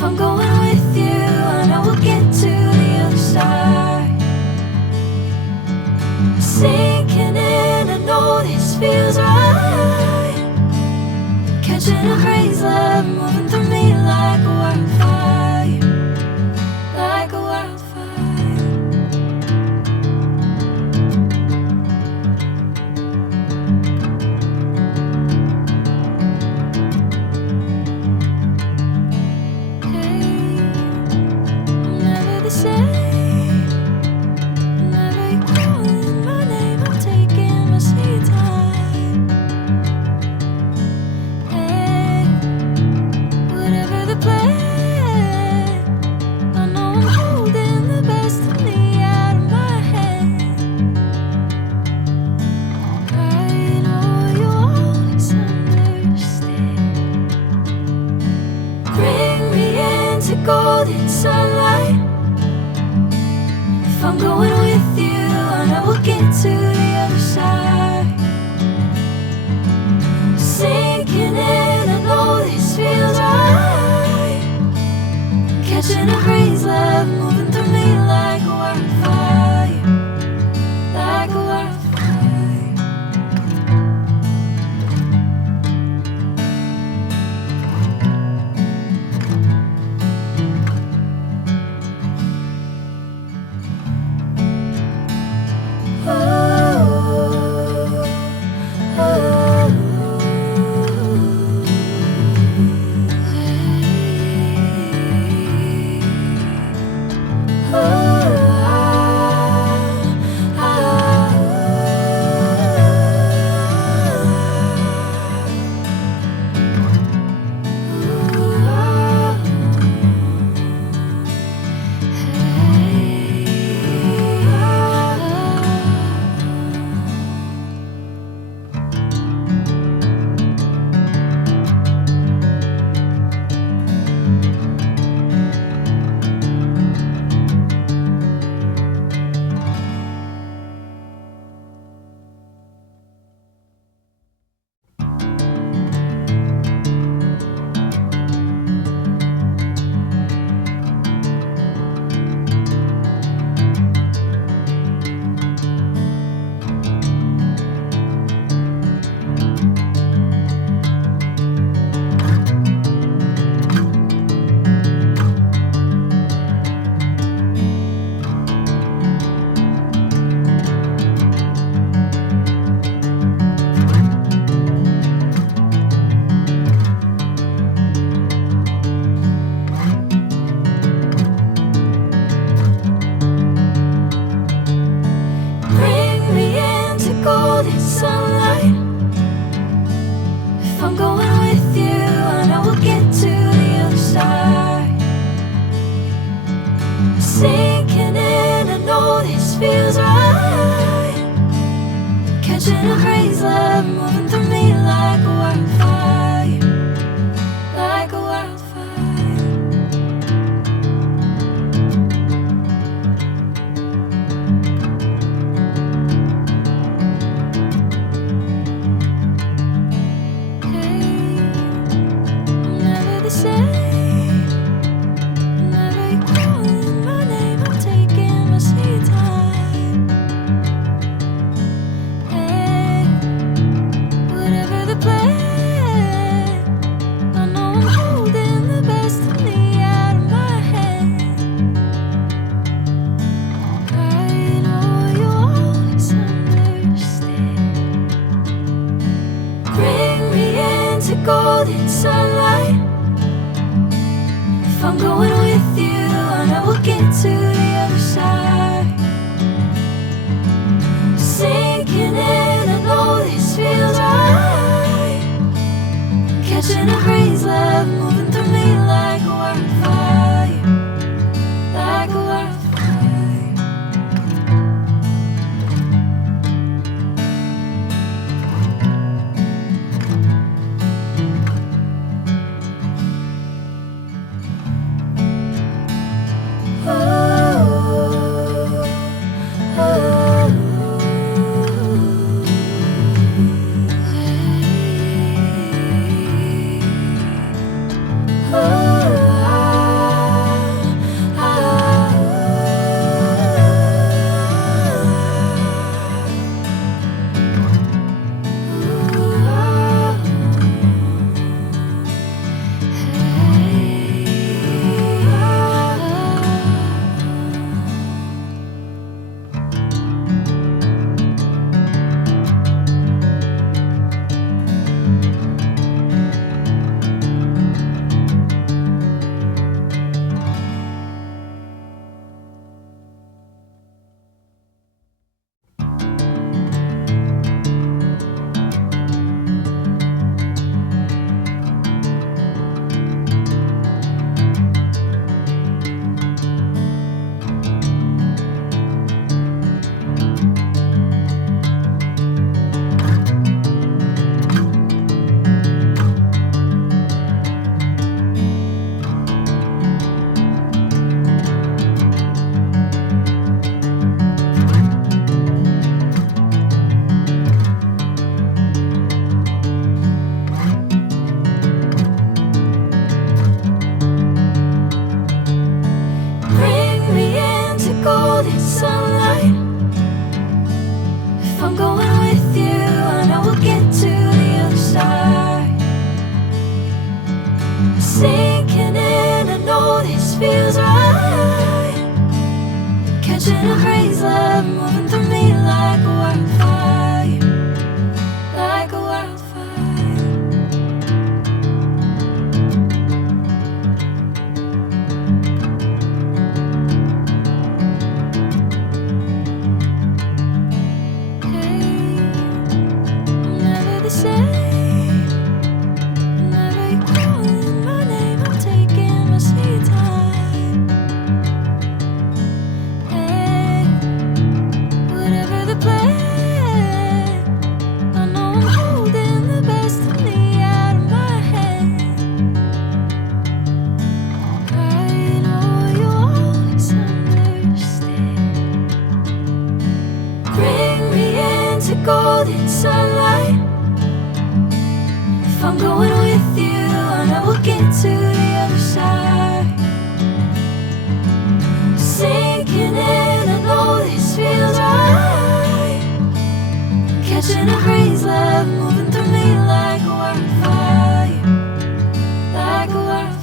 If I'm going with you, I know we'll get to the other side. Sinking in, I know this feels right. Catching a crazy love, moving through me like a wildfire, like a wildfire. Golden sunlight. If I'm going with you, I know we'll get to the other side. Sinking in, I know this feels right. Catching a crazy love, moving through me like a wildfire, like a wildfire. Sinking in, I know this feels right. Catching a crazy love, moving through me like a wildfire, like a wildfire. Hey, I'm never the same. Golden sunlight. If I'm going with you, I know we'll get to the other side. Sinking in, I know this feels right. Catching a crazy love, moving through me like a wildfire, like a wildfire. I'm going with you, I know we'll get to the other side. Sinking in, I know this feels right. Catching a breeze, love moving through me like a wildfire, like a wildfire. Golden sunlight. If I'm going with you, I know we'll get to the other side. Sinking in, I know this feels right. Catching a breeze, love moving through me like a wildfire, like a wildfire.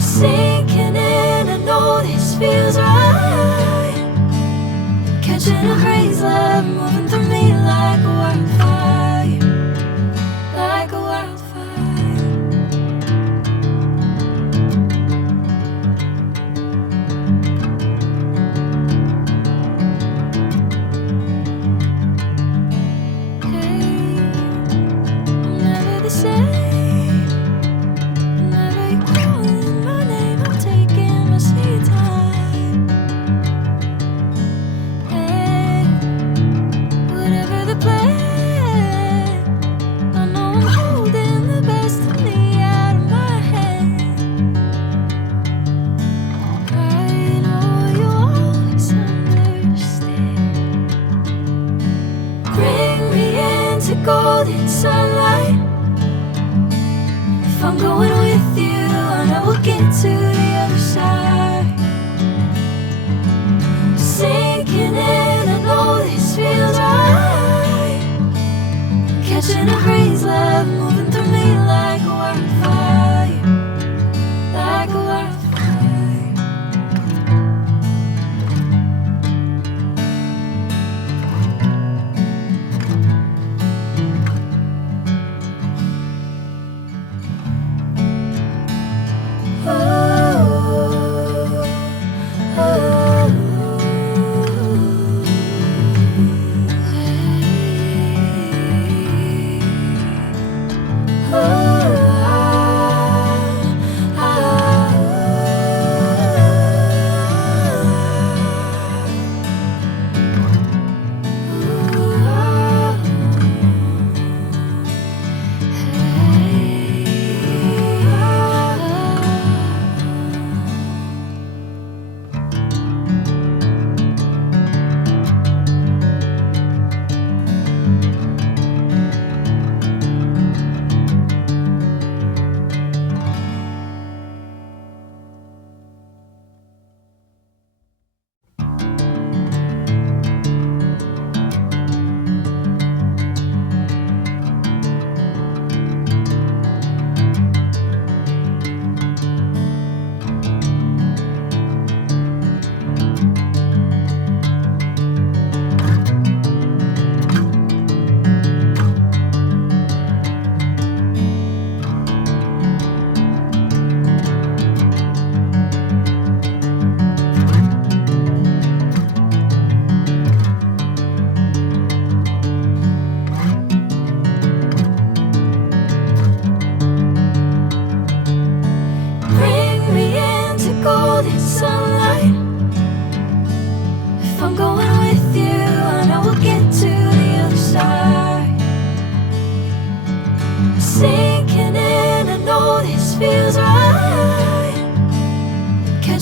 Sinking in, I know this feels right. Catching a breeze, love moving through me like a wildfire, like a wildfire. Hey, I'm never the same. Golden sunlight. If I'm going with you, I know we'll get to the other side. Sinking in, I know this feels right. Catching a breeze, love moving through me like a wildfire, like a wildfire.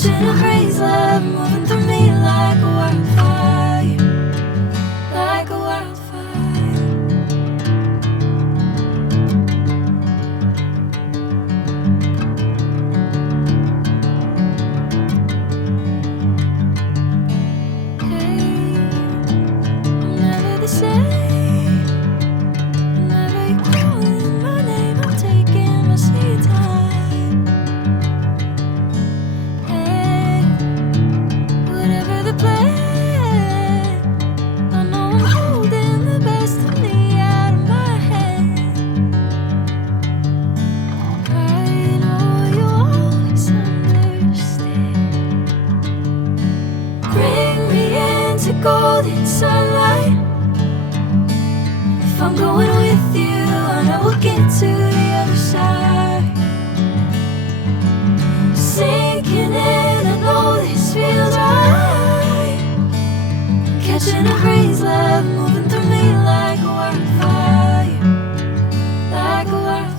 catching a crazy love moving through me like a wildfire, like a wildfire. Hey, I'm never the same. Whenever you're calling my name, I'm taking my sweet time. Hey, whatever the plan, I know I'm holding the best of me out of my hand. I know you always understand. Bring me into golden sunlight. If I'm going with you, I know we'll get to the other side. Sinking in, I know this feels right. Catching a crazy love moving through me like a wildfire, like a wildfire.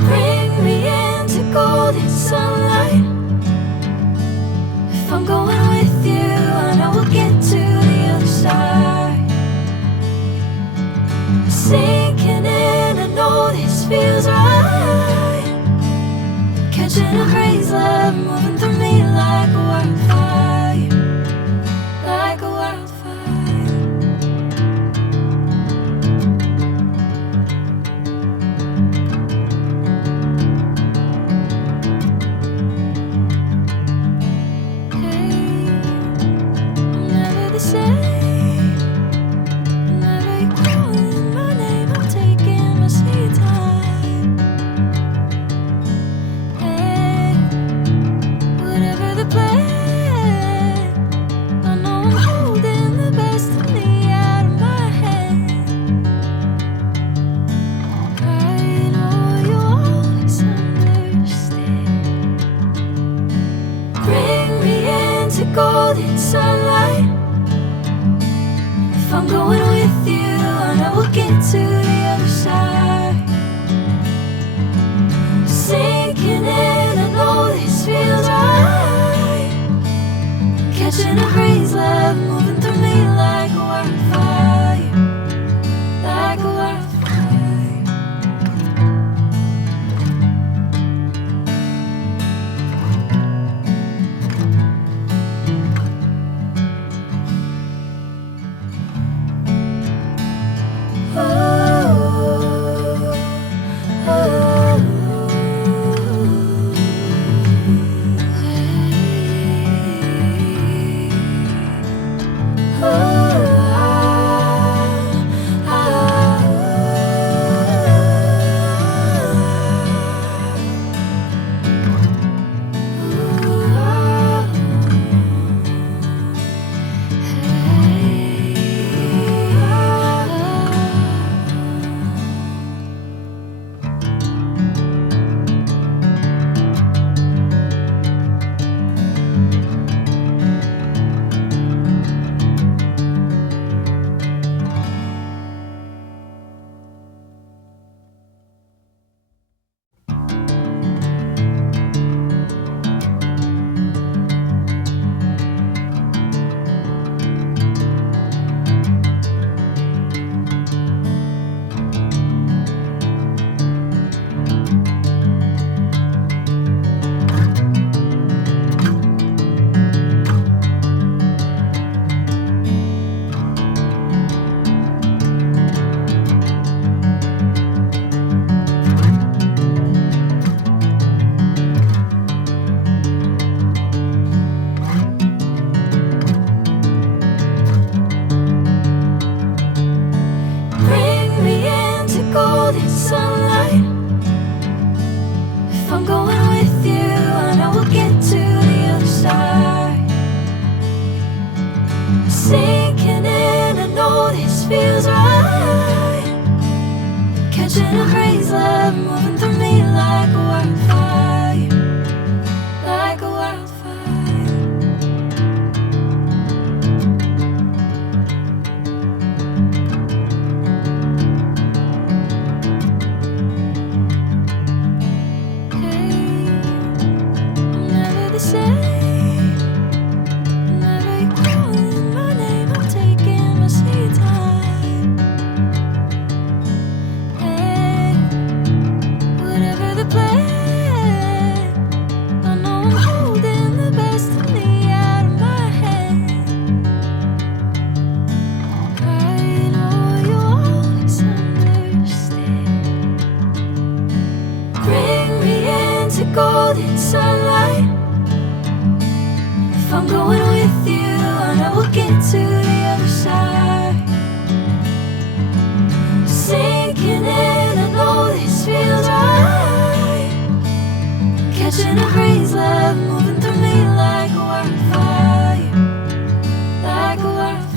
Bring me into golden sunlight. If I'm going with you, I know we'll get to the other side. Sinking in, I know this feels right. Catching a crazy love moving through me like a wildfire, like a wildfire. Hey, I'm never the same. Whenever you're calling my name, I'm taking my sweet time. Hey, whatever the plan, I know I'm holding the best of me out of my hand. I know you always understand. Bring me into golden sunlight. If I'm going with you, I know we'll get to the other side. Sinking in, I know this feels right. Catching a crazy love moving through me like a wildfire, like a wildfire. Oh, golden sunlight. If I'm going with you, I know we'll get to the other side. Sinking in, I know this feels right. Catching a crazy love, moving through me like a wildfire, like a wildfire. Golden sunlight. If I'm going with you, I know we'll get to the other side. Sinking in, I know this feels right. Catching a crazy love, moving through me like a wildfire, like a wildfire.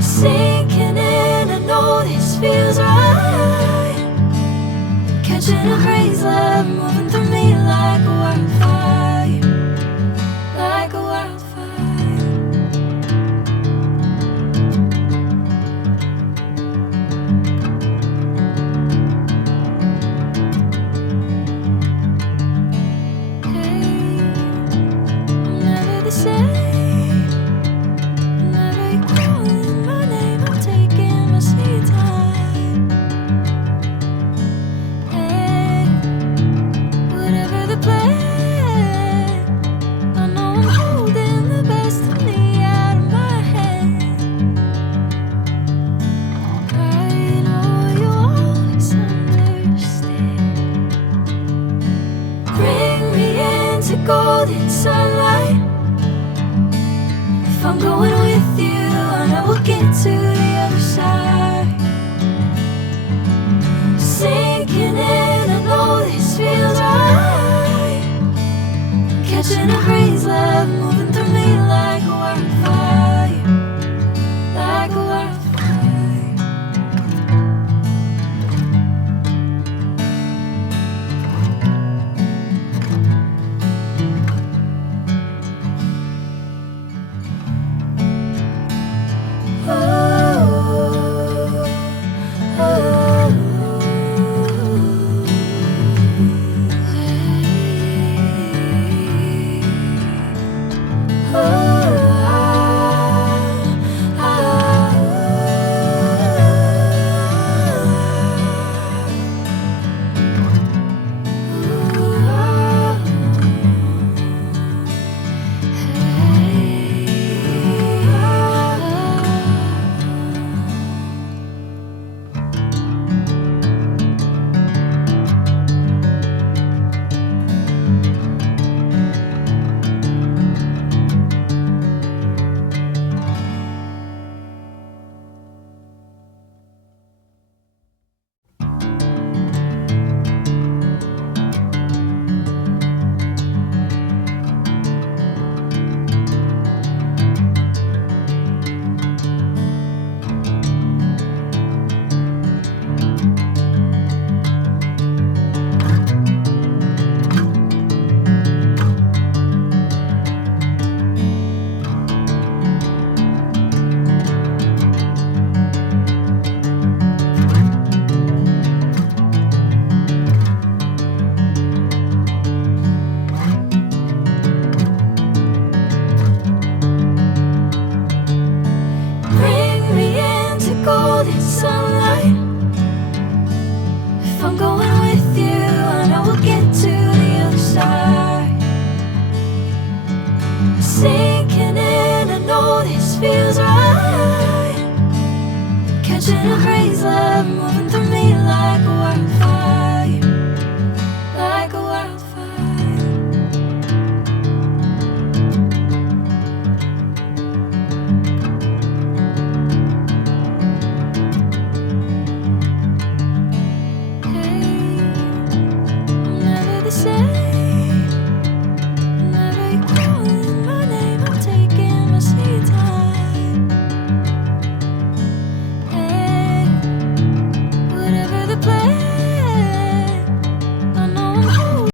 Sinking in, I know this feels right. Catching a crazy love, moving through me like a wildfire, like a wildfire. Hey, I'm never the same. Golden sunlight. If I'm going with you, I know we'll get to the other side. Sinking in, I know this feels right. Catching a crazy love, moving through me like a wildfire, like a wildfire. Catching a breeze, love moving